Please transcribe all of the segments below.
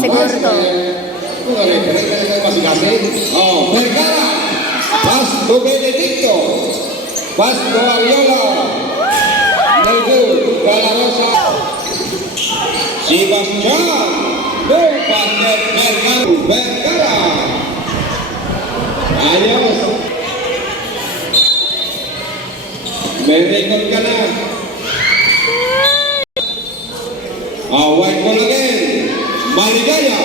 siguro to. Oh, Vergara, Pasto Benedicto, Pasto Ariola, Nelgur, Galarosa, Sebastian, Basket Vergara, ayos, berikut kana, white ball again, Maligaya,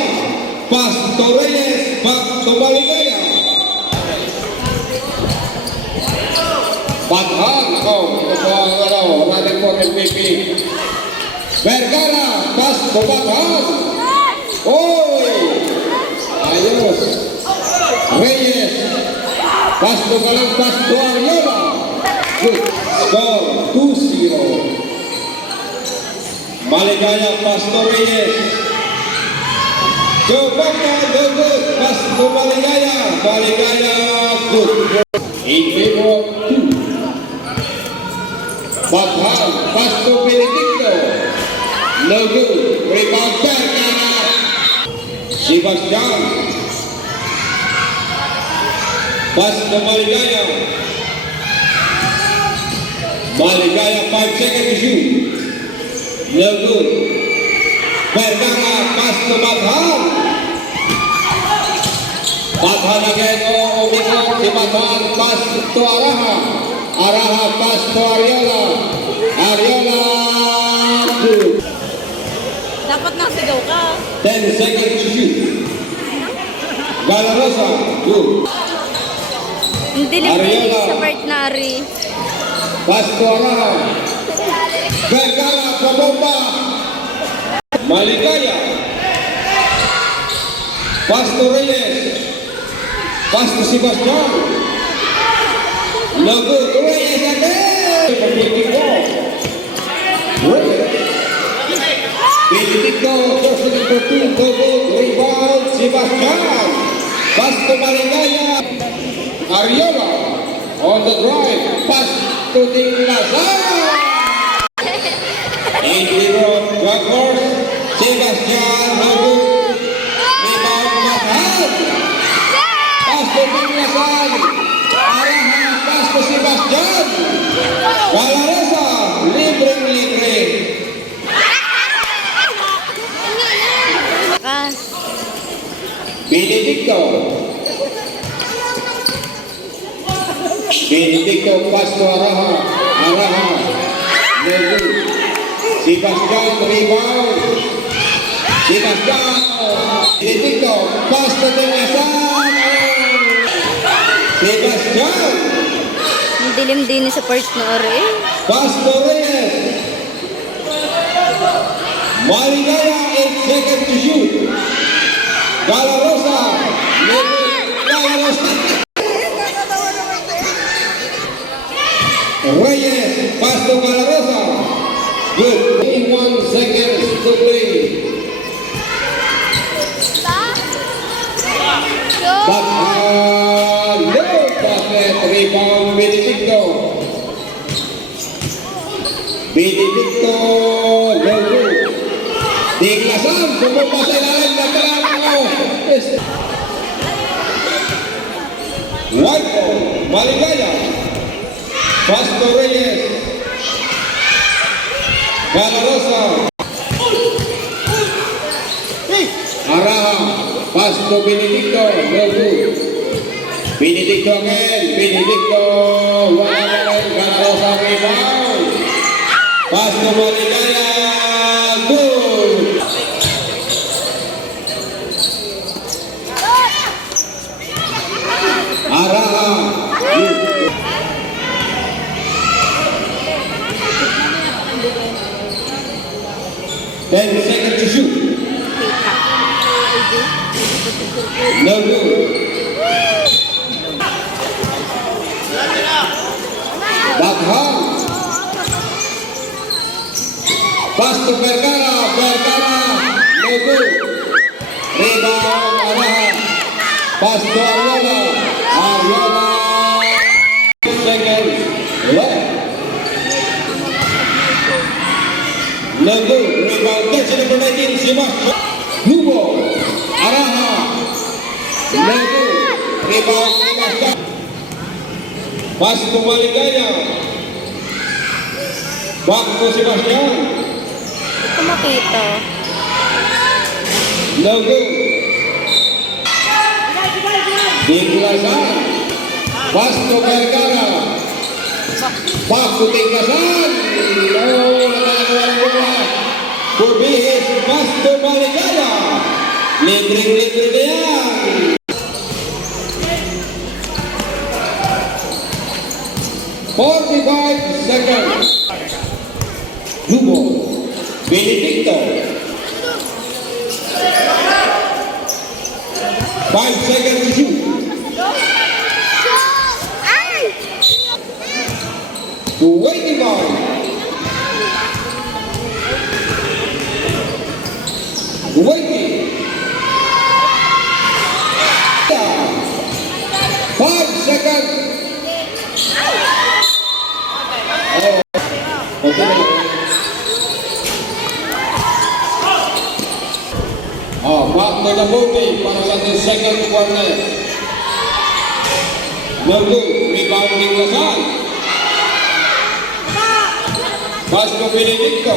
Pasto Reyes, Pasto Maligaya. Badhan, ito ang running for MVP. Vergara, Pasto Badhan. Oy! Ayos. Reyes, Pasto Galang, Pasto Ariola. Good. Score, 2-0. Maligaya, Pasto Reyes. Coba good, Pasto Maligaya, good. In favor 2. Badhan, Pasto Benedicto. No good. Rebound Vergara. Sebastian. Pasto Maligaya. Maligaya 5 seconds to shoot. No good. Vergara, Pasto Badhan. Badhan again, umikot si Badhan, Pasto Araha. Araha, Pasto Ariola. Ariola, good. Dapat nasigaw ka. 10 seconds to shoot. Galarosa, good. Hindi libre sa part na Ari. Pasto Araha. Vergara, pabomba. Maligaya. Pasto Reyes. Pasto Sebastian. No good. Reyes again. Benedicto. Benedicto. Crossing for 2. No good. Rebound. Sebastian. Pasto Maligaya. Ariola. On the drive. Pasto de Lazar. In the road. Drag horse. Sebastian. No good. Rebound. Badhan. Pasto de Lazar. Araha. Pasto Sebastian. Galarosa. Libre. Kas. Benedicto. Benedicto, Pasto Araha. Araha. No good. Sebastian, rebound. Sebastian. Benedicto, Pasto de Lazar. Sebastian. Ang dilim din sa part na Ari. Pasto Reyes. Maligaya, 8 seconds to shoot. Galarosa. Galarosa. Reyes, Pasto Galarosa. Good. 21 seconds to play. Badhan. No basket. Rebound Benedicto. Benedicto. No good. Tiglasan. Bumaba sa ilalim na talano. White ball. Maligaya. Pasto Reyes. Galarosa. Araha. Pasto Benedicto. No good. Benedicto again. Benedicto. Galarosa rebound. Pasto Maligaya. Good. Araha. Good. 10 seconds to shoot. No good. Badhan. Pasto Vergara. Vergara. No good. Rebound Araha. Pasto Ariola. Ariola. Seconds left. No good. Rebound. That's number 19. Sebastian. Blue ball. Lego. Rebound Sebastian. Basto Maligaya. Back to Sebastian. Hindi ko makita. Lego. Tinglasan. Basto Vergara. Back to Tinglasan. Walang bola. Burbihis Basto Maligaya. Libre-libre na yan. 45 seconds. Lugo. Benedicto. 5 seconds to shoot. Ay! 25. Waiting. 5 seconds. Okay. Back to the movie para sa ating second quarter. No good. Rebounding Lazan. Pass to Benedicto.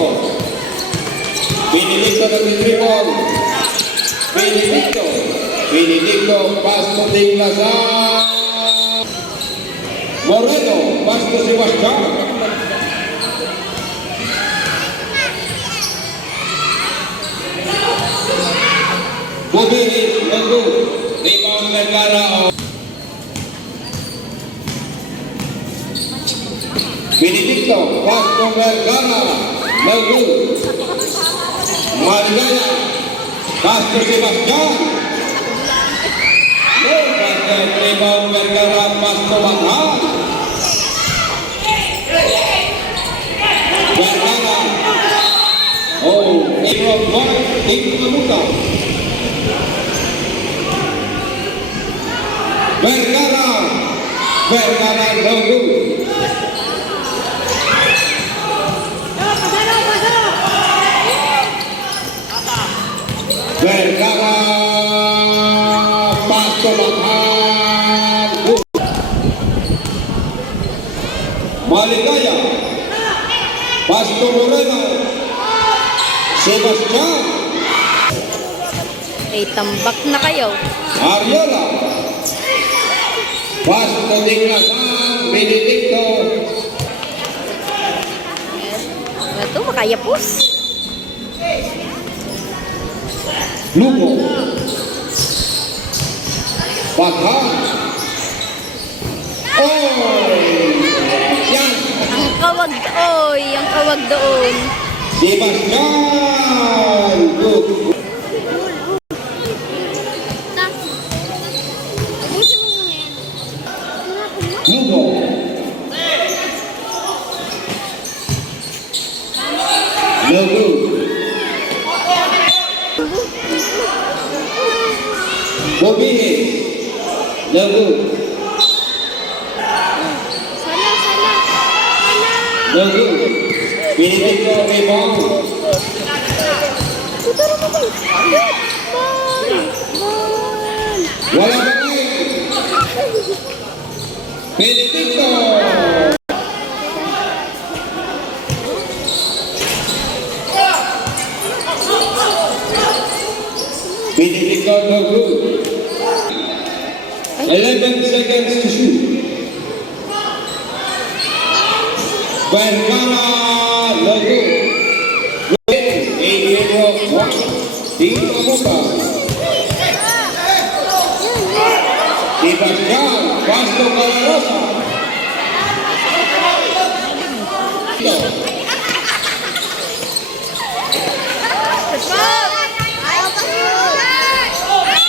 Benedicto na triple. Benedicto. Pass to Lazan. Moreno. Pass to Sebastian. Bubilis, Lagu, rebound Vergara. Benedicto, pass to Vergara, Lagu, Maligaya, pass to Sebastian. Rebound Vergara, pass to Mathan. Vergara. Ibron Boy, tingin mamuta. Vergara, Lagu. Vergara, pasto Mathan. Maligaya, pasto Moreno. Sebastian. Ay, tambak na kayo. Ariola. Pasto Tinglasan, Benedicto. Ito, makayapos. Lugo. Baka. Yan. Ang kawag, ang kawag doon. Sebastian. Good. Lugo. Lugo. Bubilis. Lugo. Sana. Lugo. Benedicto rebound. Tuturo mo ba? Ball. Wala bagay. Benedicto. Benedicto no good. 11 seconds to shoot. Vergara no good. Tingin mamuta. Sebastian, Basto Calarosa.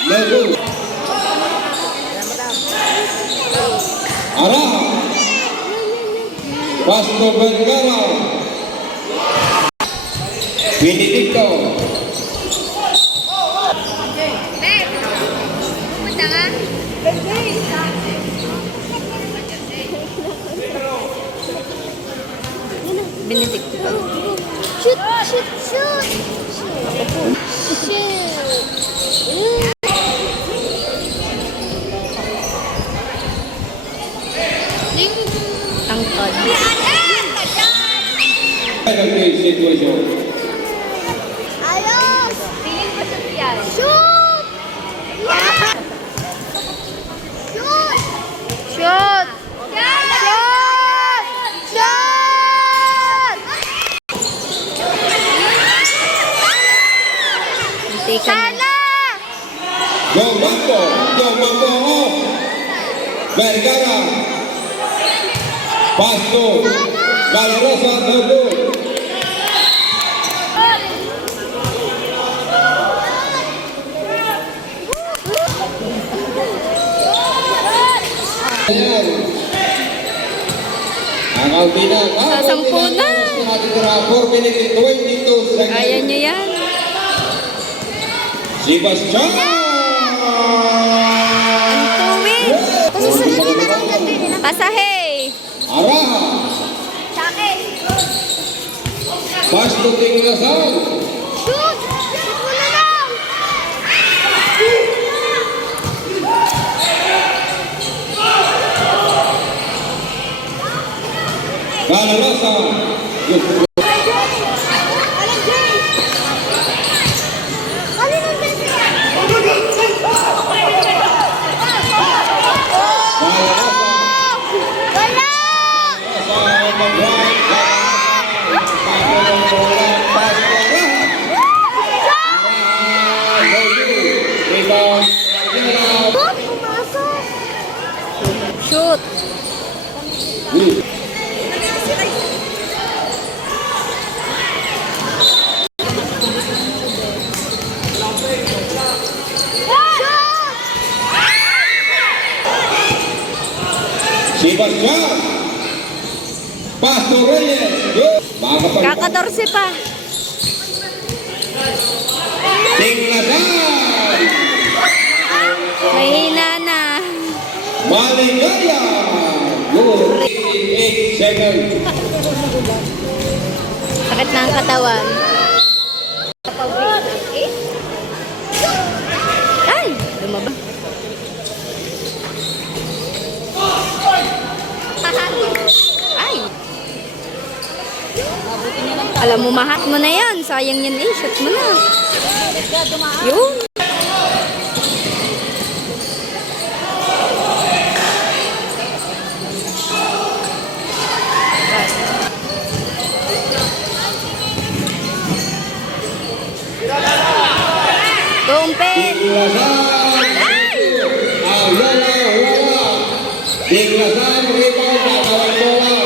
Lagu. Araha. Basto Vergara. Benedicto. Benedicto. Shoot! position. Ayos! Tingin ko sa yan. Shoot! Yeah! Shoot! Shoot! Shoot! Shoot! Hindi ka na. Sana! Jong Mambo off. Vergara. Pass to Galarosa, no good. Ayan. Ang Alpina. Sasampu na. 4 minutes and 22 seconds. Kaya nyo yan. Sebastian! Tuwid! Susunod na lang natin. Pasahe! Araha! Sa akin. Pass to Tinglasan! Shoot! Shoot mo na lang! Galarosa! Good. Alam, Jay! Alin ang Jay? Galarosa! Wala! Pumasok! Shoot! Sebastian! Pastor Reyes! Good! Kaka-14 pa. Tinglasan! Mahina na. Maligaya! Good! 8 seconds. Sakit na ang katawan. Ay! Lumaba. Ay! Alam mo, mahat mo na yan. Sayang yan eh. Shot mo na. Yun. Gumpit! Tinglasan! Ay! Wala! Tinglasan, rebound na kawal bola.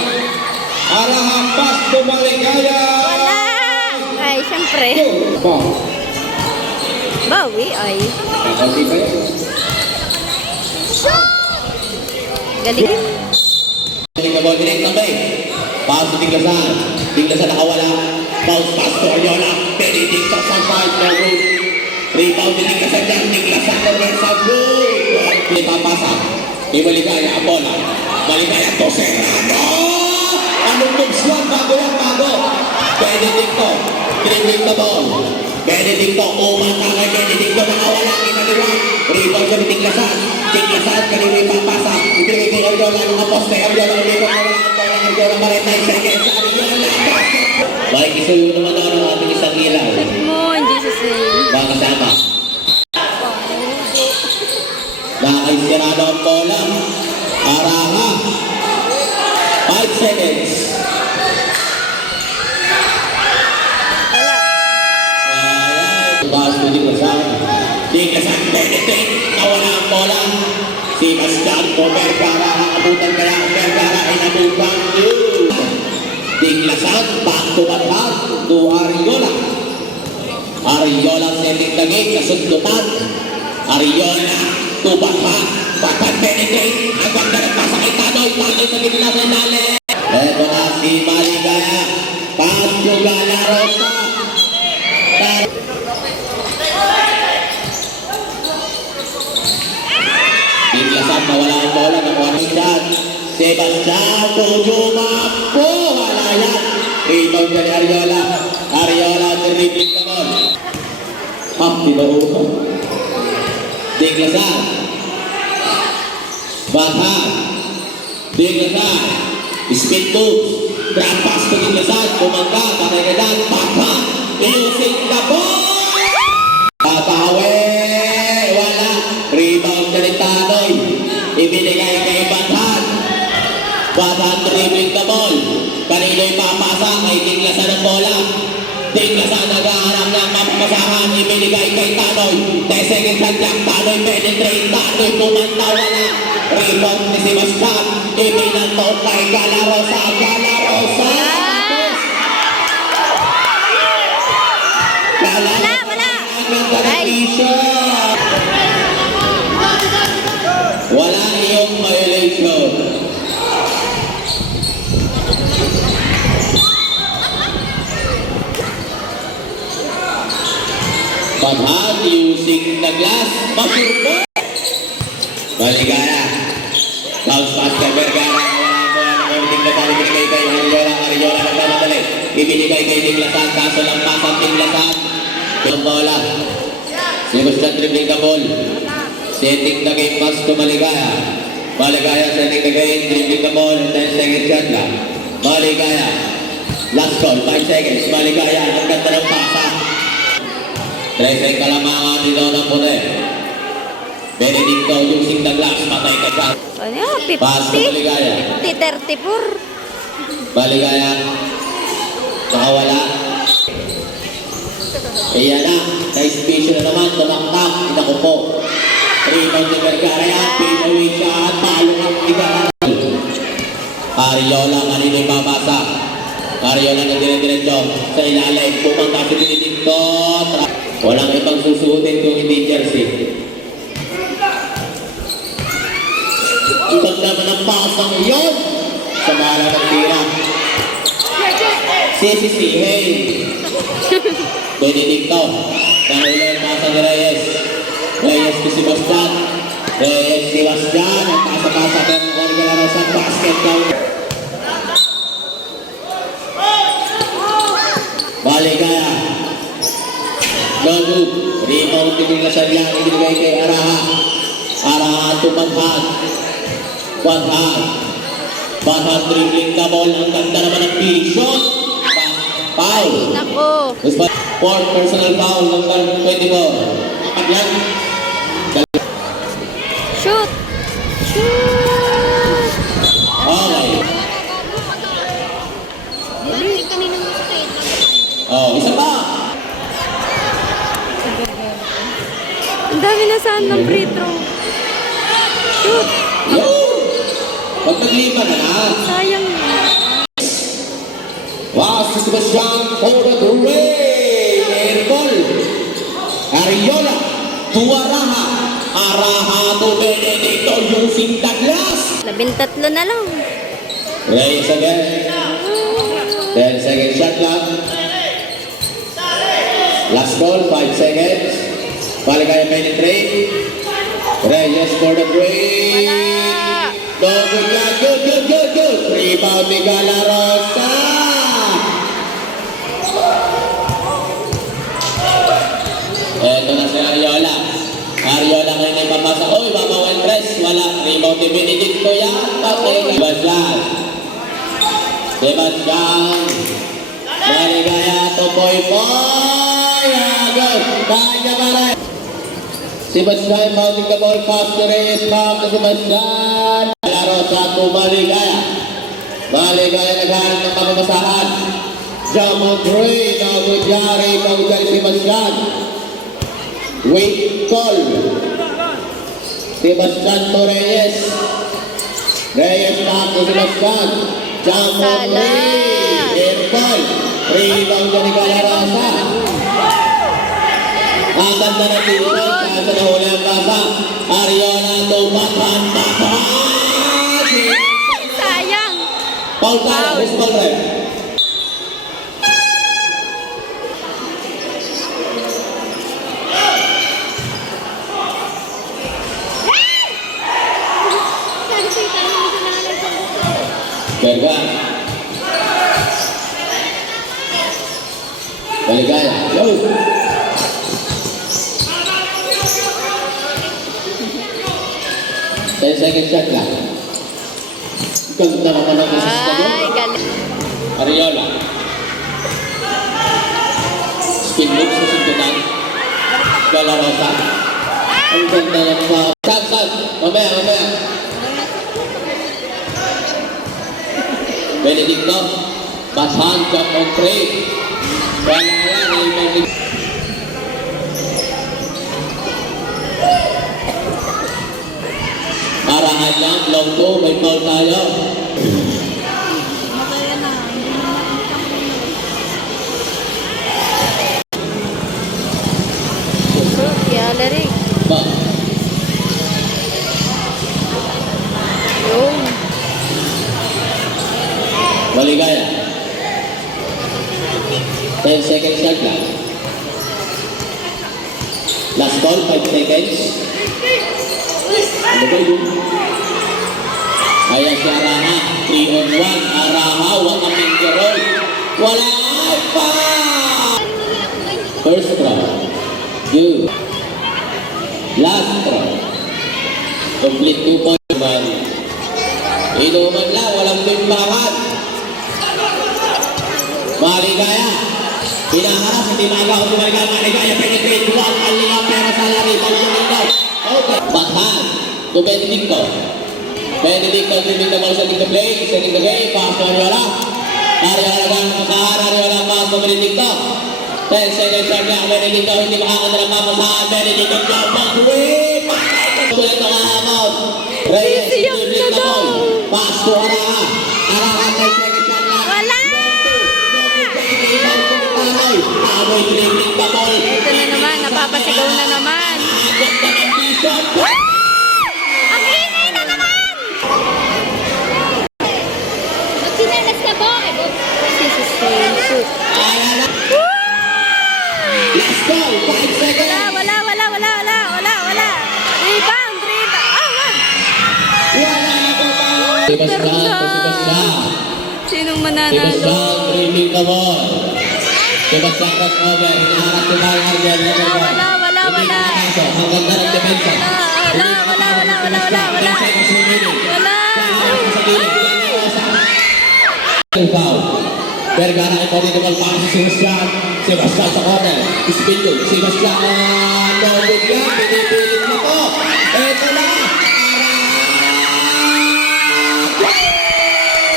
Araha, pass to Maligaya! Wala! Ay, syempre. Ball. Bawi, ay. Kakunti pa yun. Galing. Tingnan direct na ba eh. Pass to Tinglasan. Tinglasan nakawala. Bounce pass to Ariola. Benedict sa side. No good. Rebound din Tinglasan dyan. Tinglasan na rin sa good. May papasa. May Maligaya. Bola. Maligaya to Serrano. Anong moves yan? Bago yan, bago. Benedicto. Dribbling the ball. Benedicto. Umata kay Benedicto. Nakawala. Inaliwan. Rebound sa Tinglasan. Tinglasan. Kanina yung papasa. Ibigay kay Ariola. Mga poste. Ariola. Ariola pa rin 9 seconds. Ariola. Makikisuyo naman na ang ating isang ilaw. Mo, in Jesus name. Mga kasama. Nakakisirado ang bola. Araha. 5 seconds. Wala. Baas ko din sa Tinglasan. Benedict. Nawala ang bola. Si Bastian po. Vergara. Nakabutan kaya. Vergara ay nabutan. Tinglasan. Back to attack to Ariola. Ariola setting the game. Kasundutan. Ariola. To Batman. Batman Benedict. Ang ganda ng pasakay Tanoy. Tanoy sa gitna sa dali. Eto na si Maligaya. Pass to Galarosa. Tinglasan nawala ang bola. Nakuha ng dyan. Sebastian Tujuma po. Wala yan. Rebound ka ni Ariola. Ariola dribbling the ball. Di ba upo? Tinglasan. Bata. Tinglasan. Speed moves. drop pass to Giglasan, kumangga, Paregadan, Papa, using the ball! Babawi, wala, rebound ka ni Tanoy, ibinigay kay Bathan. Bathan dribbling the ball, kanino'y papasa kay Giglasan ng bola. Giglasan nag-aarap ng mapapasahan, ibinigay kay Tanoy. 10 seconds lang lang, Tanoy penetrate, Tanoy kumanta, wala. Rebound ni Sebastian, ibinanto kay Galarosa, Galarosa. Wala, wala. Wala iyong violation. Bathan using the glass. Masurpo. Maligaya. Bounce pass kay Vergara. Walang Tinglasan. Ibinigay kay Ariola. Ariola nagmamadali. Ibinigay kay Tinglasan. Kaso lang pasang Tinglasan. Yung bola. Sebastian dribbling the ball. Setting the game pass to Maligaya. Maligaya setting the game. Dribbling the ball. 10 seconds shot lang. Maligaya. Last call. 5 seconds. Maligaya. Ang ganda ng pasa. 13 kalamangan dito ng puti. Benedicto using the glass. Patay ka siya. Ano, Pass to Maligaya. 50-34. Maligaya. Nakawala. Ayan na. Nice vision na naman. Tumaktak. Inaku po. Rebound ni Vergara yan. Pinaway siya at palungang Vergara. Ariola kanina babasa. Ariola na dire-diretso sa ilalim. Pumangka si Benedicto. Walang ibang susuotin kung hindi jersey. Ibang naman ang pasang yun. Sa mara ng tira. Sisisihin. Benedicto. Nahuli ang pasang ni Reyes. Reyes si Sebastian. Reyes Sebastian. Ang pasa-pasa pero ng Orgala sa basket down. Maligaya. Gago. Rebound Tinglasan yan. Ibinigay kay Araha. Araha to Bathan. Bathan. Bathan dribbling the ball. Ang ganda naman ng vision. Foul. Nako. Fourth personal foul. Number 24. Apat yan. Shoot. Shoot. Okay. Oh, isa pa. Ang dami na saan ng free throw. Shoot. Yun. Huwag naglima na na. Sayang yun. Wow, si Sebastian for the three. Airball. Ariola. Tuwaraha. Araha to Benedicto using the glass. 13 na lang. Reyes again. 10 seconds shot lang. Last ball, 5 seconds. Maligaya penetrate. Reyes for the three. Wala. No, good yan. Good. Rebound ni Galarosa. Eto na si Ariola. Ariola ngayon ay papasa. Oy, babaw and press. Wala. Rebound ni Benedicto yan. Patay. Sebastian. Maligaya to Poy. Agad. Kanya pa rin. Sebastian mounting the ball. Pass to Reyes. Back to Sebastian. Galarosa to Maligaya. Maligaya naghanap ng pamamasahan. Jump three. Nagudyari. Sebastian. Wait call. Sebastian to Reyes. Reyes back to Sebastian. Jump three. Air ball. Rebound ni Galarosa. Ang ganda ng t-shirt. Kaso na huli ang basa. Ariola to Bathan. Sayang. Paul tayo. Baseball rep. Vergara. Maligaya. Yo. Ten seconds shot lang. Ganda naman ang assist na doon. Ay, galing. Ariola. Spin move sa sundutan. Gala Rosa. Ang ganda ng foul. Sad. Mamaya. Benedicto. Basahan jump on three. Wala yan. Benedicto. Arahan lang. Long two. May foul tayo. Yala rin. Ba. Yun. Maligaya. 10 seconds shot lang. Last call, 5 seconds. Ano ba yun? Ayan si Araha. 3 on 1. Araha, wala kaming gerol. Wala pa! First round. Good. Last round. Complete 2 points. Inuman lang, walang timbangan. Maligaya. Pinaharap, hindi magaw. Maligaya, penetrate. Buwan, alila, pero sa lari. Pagsulindaw. Okay. Bakhan. To Benedicto. Benedicto, dribbling the ball, setting the play, setting the game. Pass to Ariola. Ariola lang makahan. Ariola, pass to Benedicto. 10 seconds shot lang. Benedicto, hindi makakadala papasahan. Benedicto, jump back to win. Tulit ang ahamon. Reyes, dribbling the ball. Pass to Araha. Araha, 10 seconds shot lang. Wala! Amoy dribbling the ball. Ito na naman, napapasigaw na naman. Agad na ng bishop. Ang ingay na naman! Magsinelas na po. Shoot. Ayan na. Last call, 5 seconds. Wala. Rebound. Wala na po tayo. Sebastian. Sinong mananalo? Sebastian, dribbling the ball. Sebastian cross over. Hinaharap si Mario Argel. Wala. Ang ganda ng depensa. Wala. Foul. Vergara ay pwede naman pa si Sebastian. Sebastian sa corner. Spin yun. Sebastian. No good yan. Pinipilit mo ko. Eto na.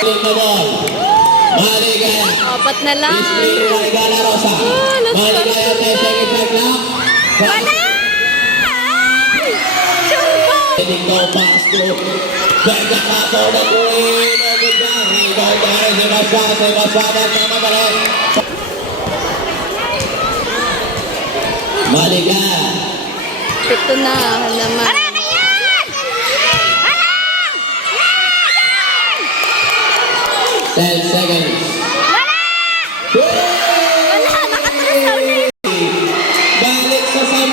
The ball. Maligaya. Apat na lang. Spin Maligaya Rosa. Maligaya 10 seconds shot lang. Wala! Chumbo! Benedicto pass to Vega Capo na tuloy. No good yan. Rebound tayo. Sebastian at namabalik. Maligaya. Ito na naman. 10 seconds. Wala! Nakatresaw na yun. Balik sa 10.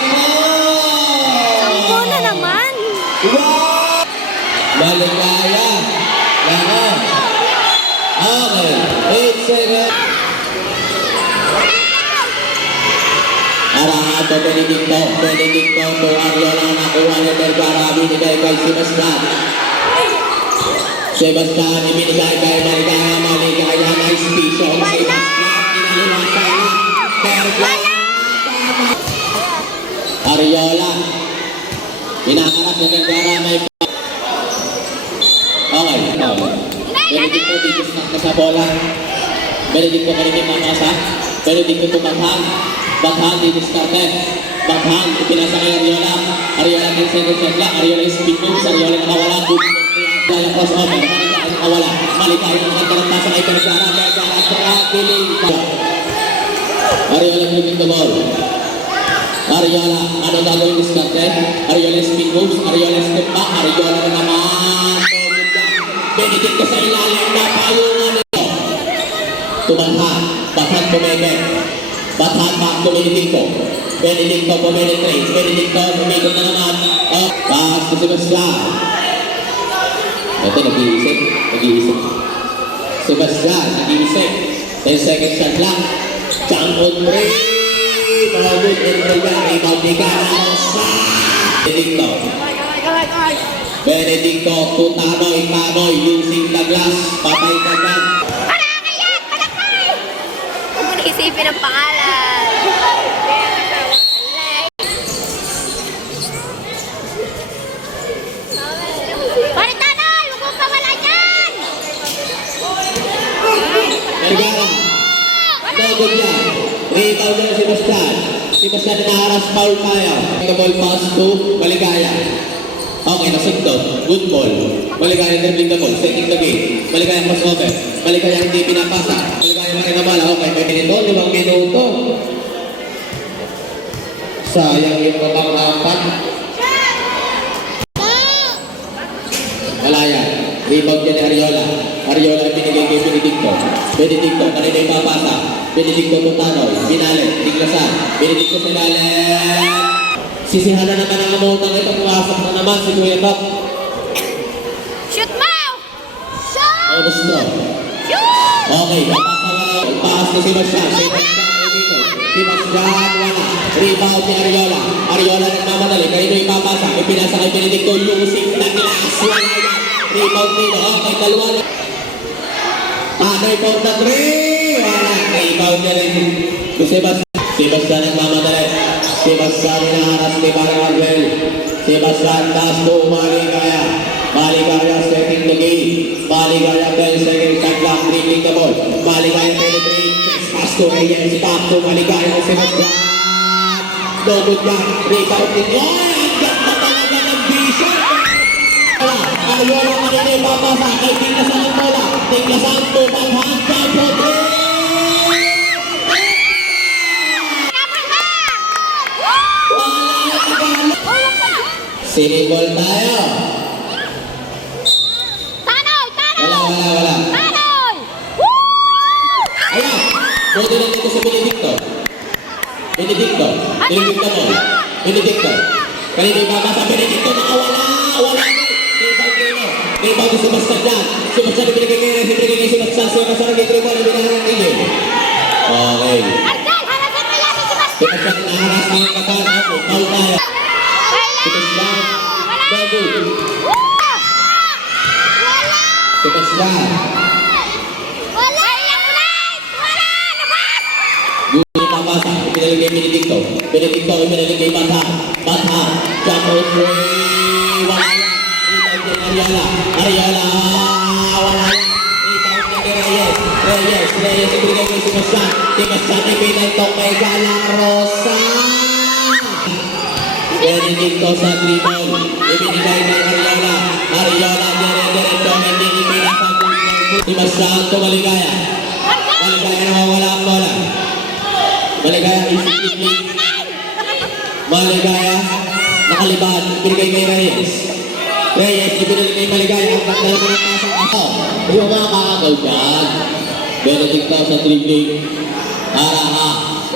Sampo na naman. Wow! Maligaya. Laro. Okay. 8 seconds. Arahan to Benedicto to Ariola. Nakuha ni Vergara. Binigay kay Sebastian. Sebastian ibinigay kay Maligaya. Nice vision. Sebastian inaliwasa na. Vergara. Ariola. Hinaharap ni Vergara. May okay. Benedicto dito na sa bola. Benedicto kanina mamasa. Benedicto tumatang. Bathan didiskarte. Bathan ipinasa kay Ariola. Ariola 10 seconds shot lang. Ariola speed moves. Ariola nakawala. Daya crossover. Maligaya nakawala. Maligaya nakawala. Pasa kay Vergara. Vergara tracking. Ariola dribbling the ball. Ariola, ano gagawin diskarte? Ariola speed moves. Ariola step back. Ariola na naman. Benedicto sa ilalim na payungan nito. Tumanhan. Bathan pumibig. Bathan back to Benedicto. Benedicto puminetrate. Benedicto pumikot na naman. Pass to Sebastian. Ito nag-iisip. Sebastian, nag-iisip. 10 seconds shot lang. Jump on three. Mawag in Raya. Rebound ni Caramosa. Benedicto to Tanoy using the glass. Patay na yan. isipin ang pangalan. Pare Tanoy, huwag mong pawala dyan! Vergara. Tugod niya. Rebound na si Bastian. Si Bastian na naharas, foul tayo. The ball pass to Maligaya. Okay, nasigto. Good ball. Maligaya dribbling the ball. Setting the game. Maligaya pass over. Maligaya hindi pinapasa. Maligaya makin na bala. Okay, may minuto. 5 minuto. Sayang yung kapang-apat. Malaya. Rebound niya ni Ariola. Ariola ang binigay kay Benedicto. Benedicto, kanina yung papasa. Benedicto Tutanoy. Binalit. Tiglasan. Benedicto sa ilalim. Sisihan na naman ang amutang ito. Pumasok na naman si Kuya Doc. Shoot mo! Shoot! On the straw. Shoot! Okay. Paas na si Bastian. Si Bastian wala. Rebound ni Ariola. Ariola nagmamadali. Kanina yung papasa. Ipinasa kay Benedicto. Lusing na glass. Wala yan. Rebound dito. Okay, dalawa na. Rebound na 3. Wala. Rebound niya rin. Si Bastian nagmamadali. Si Bastian hinaharas ni Barang Arbel. Si Bastian taas po Maligaya. Maligaya setting the game. Maligaya 10 seconds shot clock. Dribbling the ball. Maligaya penetrate. Pass to Reyes. Back to Maligaya. Si Bastian. No good yan. Rebound din. Ang ganda talaga ng vision. Ariola kanina yung papasa kay Tiglasan ng bola. Tiglasan to panghand jump for three. Sinibol tayo. Tanoy! Tanoy! Wala. Tanoy! Woo! Ayan. Pwede lang dito sa Benedicto. Benedicto. Benedicto mo. Benedicto. Kanina yung papasa. Benedicto nakawala. Wala na. Rebound si Bastian dyan. Si Bastian na binigay kay Reyes. Binigay kay si Bastian. Si Bastian ang gitribol na binaharang igil. Okay. Ardel, harapan mo yan si Si Bastian! Bastian naharas na yung katana. Foul tayo. Si Bastian. Bago. Wala! Si Bastian. Wala! Wala! Labas! Guli papasa. Pinalik kay Benedicto. Benedicto pinalik kay Bata. Bata. Jump three. Wala. Ariola. Ariola. Wala. Rebound niya kay Reyes. Reyes ibigay kay si Bastian. Si Bastian ipinagtong kay Galang Rosa. Benedicto sa dribble. Ibinigay kay Ariola. Ariola dire-diretso. Hindi ipinasag. Si Bastian to Maligaya. Maligaya nawawala ang bola. Maligaya isipin. Maligaya nakalibad. Ibinigay kay Reyes. Reyes, ibinalik kay Maligaya ang pagdala mo ng pasang ako. Yung mga kakagaw dyan. Benedicto sa dribbling. Araha.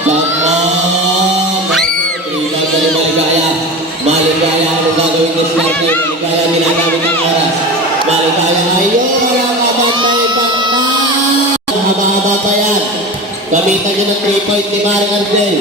Jump on. Rebound ka ni Maligaya. Maligaya, ano gagawin ni Slarte? Maligaya, ginagamit ang oras. Maligaya, ayun, walang kabantay banda. Haba-haba pa yan. Gamitan niya ng 3-point ni Maring Ardel.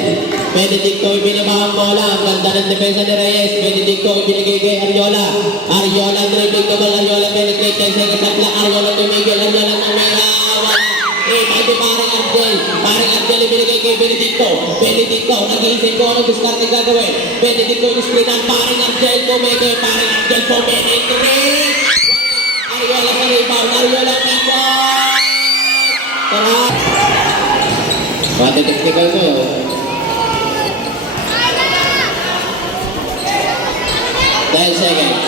Benedicto ibinaba ang bola. Ang ganda ng depensa ni Reyes. Benedicto ibinigay kay Ariola. Ariola dribbling the ball. Ariola penetrate. 10 seconds at lang. Ariola tumigil. Ariola tumigil. Wala. Rebound ni Maring Ardel. Maring Ardel ibinigay kay Benedicto. Benedicto nag-iisip ko anong discarding gagawin. Benedicto yung screenan. Maring Ardel tumigil. Maring Ardel penetrate. Ariola sa rebound. Ariola rebound. Tara. Pati technical mo. Ten seconds.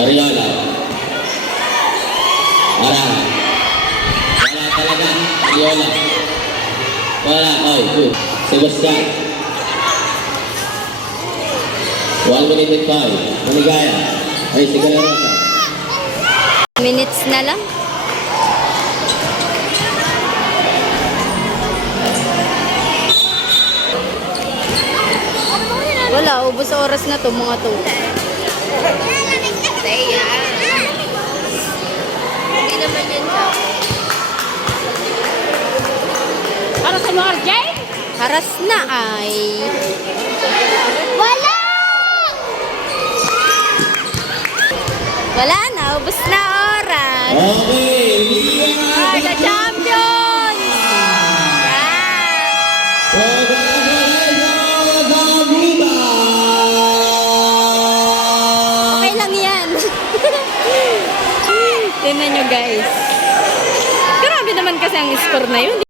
Ariola. Wala talaga. Ariola. Wala. Oy, good. Sebastian. 1 minute and 5. Maligaya. Ay, si Galarosa. Minutes na lang. Wala, ubos sa oras na to mga to. Hindi naman yan sa para sa mga RJ? Haras na ay. Wala! Wala na, ubos na oras. Okay, Are the champions! Yan. Congratulations, Aruba! Okay lang yan. Tingnan nyo guys. Grabe naman kasi ang score na yun.